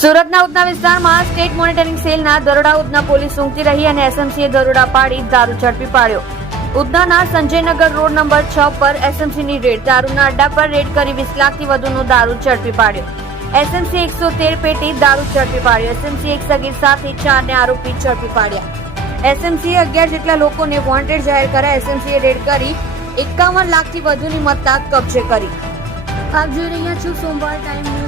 સુરતના ઉધના વિસ્તારમાં state monitoring સેલના દરોડા ઉધના પોલીસ ઊંઘતી રહી અને એસએમસીએ દરોડા પાડી દારૂ ઝડપી પાડ્યો. ઉધનાના સંજયનગર રોડ નંબર 6 પર એસએમસીની રેડ, દારૂના અડ્ડા પર રેડ કરી 20 લાખથી વધુનો દારૂ ઝડપી પાડ્યો. એસએમસી 113 પેટી દારૂ ઝડપી પાડ્યો. એસએમસી એક સગીર સાથે 4 આરોપી ઝડપી પાડ્યા. એસએમસીએ 11 જેટલા લોકોને વોન્ટેડ જાહેર કર્યા. એસએમસીએ રેડ કરી 51 લાખથી વધુની મત્તા કબજે કરી. આપ જોઈ રહ્યા છો સોમવાર ટાઈમ ન્યૂઝ.